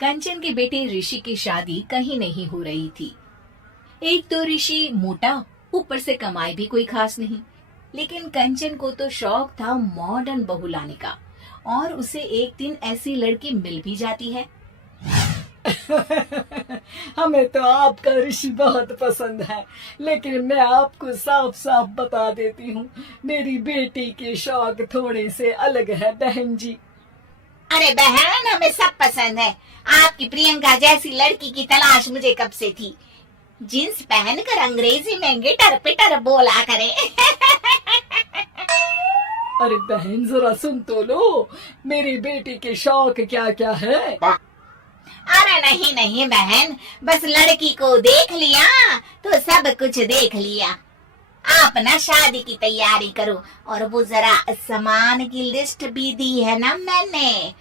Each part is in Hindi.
कंचन के बेटे ऋषि की शादी कहीं नहीं हो रही थी। एक तो ऋषि मोटा, ऊपर से कमाई भी कोई खास नहीं। लेकिन कंचन को तो शौक था मॉडर्न बहू लाने का, और उसे एक दिन ऐसी लड़की मिल भी जाती है। हमें तो आपका ऋषि बहुत पसंद है, लेकिन मैं आपको साफ साफ बता देती हूँ, मेरी बेटी के शौक थोड़े से अलग है बहन जी। अरे बहन, हमें सब पसंद है। आपकी प्रियंका जैसी लड़की की तलाश मुझे कब से थी। जींस पहनकर अंग्रेजी में गिटर पिटर बोला करे। अरे बहन जरा सुन तो लो, मेरी बेटी के शौक क्या क्या है। अरे नहीं नहीं बहन, बस लड़की को देख लिया तो सब कुछ देख लिया। आप ना शादी की तैयारी करो, और वो जरा सामान की लिस्ट भी दी है ना मैंने।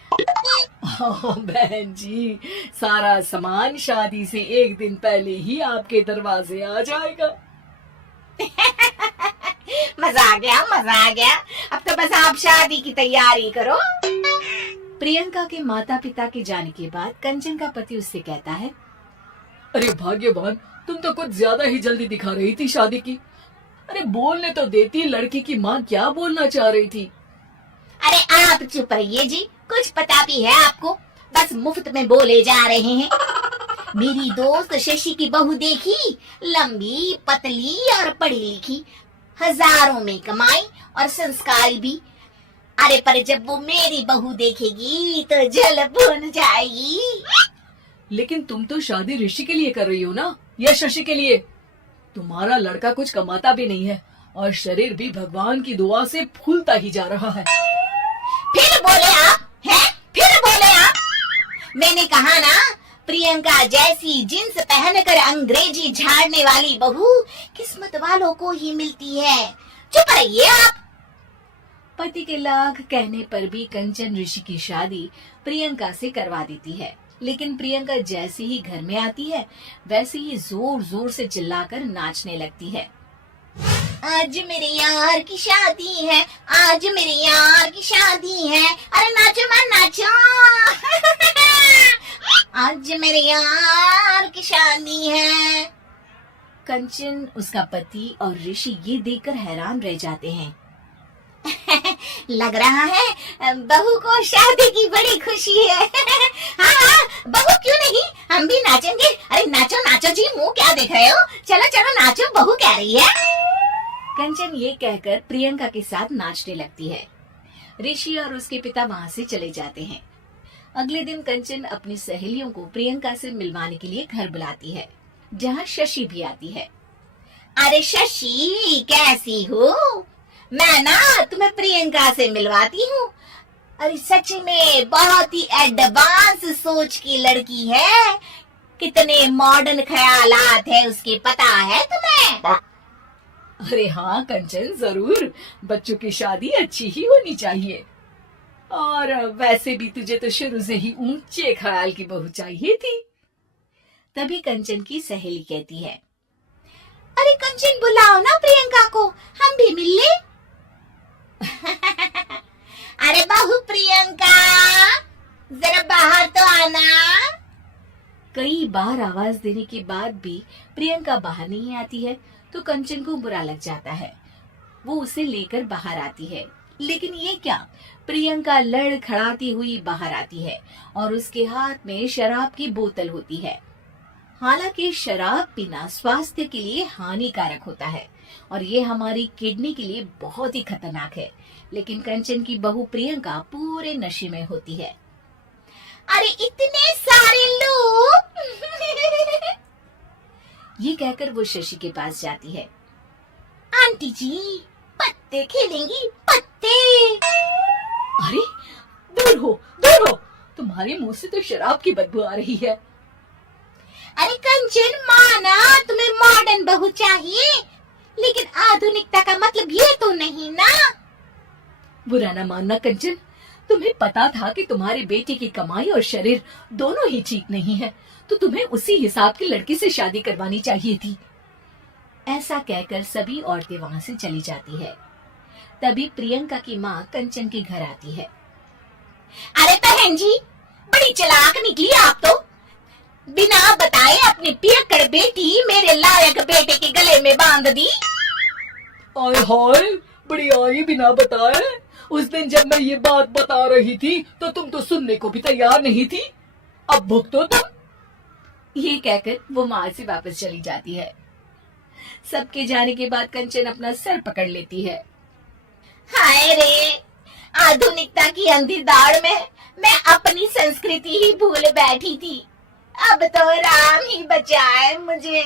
बहन जी, सारा सामान शादी से एक दिन पहले ही आपके दरवाजे आ जाएगा। मजा आ गया, मजा आ गया। अब तो बस आप शादी की तैयारी करो। प्रियंका के माता पिता के जाने के बाद कंचन का पति उससे कहता है, अरे भाग्यवान, तुम तो कुछ ज्यादा ही जल्दी दिखा रही थी शादी की। अरे बोलने तो देती, लड़की की माँ क्या बोलना चाह रही थी। अरे आप चुप रहिए जी, कुछ पता भी है आपको, बस मुफ्त में बोले जा रहे हैं। मेरी दोस्त शशि की बहू देखी, लंबी पतली और पढ़ी लिखी, हजारों में कमाई और संस्कारी भी। अरे पर जब वो मेरी बहू देखेगी तो जल भुन जाएगी। लेकिन तुम तो शादी ऋषि के लिए कर रही हो ना, या शशि के लिए? तुम्हारा लड़का कुछ कमाता भी नहीं है, और शरीर भी भगवान की दुआ से फूलता ही जा रहा है। फिर बोले आप हैं? फिर बोले आप? मैंने कहा ना, प्रियंका जैसी जींस पहनकर अंग्रेजी झाड़ने वाली बहू किस्मत वालों को ही मिलती है। चुप रहिए आप। पति के लाख कहने पर भी कंचन ऋषि की शादी प्रियंका से करवा देती है। लेकिन प्रियंका जैसे ही घर में आती है, वैसे ही जोर जोर से चिल्लाकर नाचने लगती है। आज मेरे यार की शादी है, आज मेरे यार की शादी है। अरे नाचो मैं नाचो। आज मेरे यार की शादी है। कंचन, उसका पति और ऋषि ये देखकर हैरान रह जाते हैं। लग रहा है बहू को शादी की बड़ी खुशी है। हाँ हाँ, बहू क्यों नहीं, हम भी नाचेंगे। अरे नाचो नाचो जी, मुंह क्या देख रहे हो, चलो चलो नाचो, बहू कह रही है। कंचन ये कहकर प्रियंका के साथ नाचने लगती है। ऋषि और उसके पिता वहाँ से चले जाते हैं। अगले दिन कंचन अपनी सहेलियों को प्रियंका से मिलवाने के लिए घर बुलाती है, जहाँ शशि भी आती है। अरे शशि, कैसी हो? मैं ना तुम्हें प्रियंका से मिलवाती हूँ। अरे सच में बहुत ही एडवांस सोच की लड़की है। कितने मॉडर्न ख्यालात है उसके, पता है तुम्हें? अरे हाँ कंचन, जरूर। बच्चों की शादी अच्छी ही होनी चाहिए, और वैसे भी तुझे तो शुरू से ही ऊंचे ख्याल की बहू चाहिए थी। तभी कंचन की सहेली कहती है, अरे कंचन, बुलाओ ना प्रियंका को, हम भी मिल ले। अरे बहू प्रियंका, जरा बाहर तो आना। कई बार आवाज देने के बाद भी प्रियंका बाहर नहीं आती है, तो कंचन को बुरा लग जाता है। वो उसे लेकर बाहर आती है, लेकिन ये क्या, प्रियंका लड़खड़ाती हुई बाहर आती है और उसके हाथ में शराब की बोतल होती है। हालांकि शराब पीना स्वास्थ्य के लिए हानिकारक होता है, और ये हमारी किडनी के लिए बहुत ही खतरनाक है। लेकिन कंचन की बहू प्रियंका पूरे नशे में होती है। अरे इतने सारे लोग। ये कहकर वो शशि के पास जाती है। आंटी जी, पत्ते खेलेंगी, पत्ते। अरे दूर हो, दूर हो, तुम्हारे मुंह से तो शराब की बदबू आ रही है। अरे कंचन, माना तुम्हें मॉडर्न बहू चाहिए, लेकिन आधुनिकता का मतलब ये तो नहीं ना। बुरा न मानना कंचन, तुम्हें पता था कि तुम्हारे बेटे की कमाई और शरीर दोनों ही ठीक नहीं है, तो तुम्हें उसी हिसाब की लड़की से शादी करवानी चाहिए थी। ऐसा कहकर सभी औरतें वहाँ से चली जाती है। तभी प्रियंका की माँ कंचन के घर आती है। अरे बहन जी, बड़ी चालाक निकली आप तो। बिना बताए अपनी पियक्कड़ बेटी मेरे लायक बेटे के गले में बांध दी। आय हाय, बड़ी आई बिना बताए। उस दिन जब मैं ये बात बता रही थी तो तुम तो सुनने को भी तैयार नहीं थी। अब भुगतो तुम। ये कहकर वो वहां से वापस चली जाती है। सबके जाने के बाद कंचन अपना सर पकड़ लेती है। हाय रे, आधुनिकता की अंधी दाड़ में मैं अपनी संस्कृति ही भूल बैठी थी। अब तो राम ही बचाए मुझे।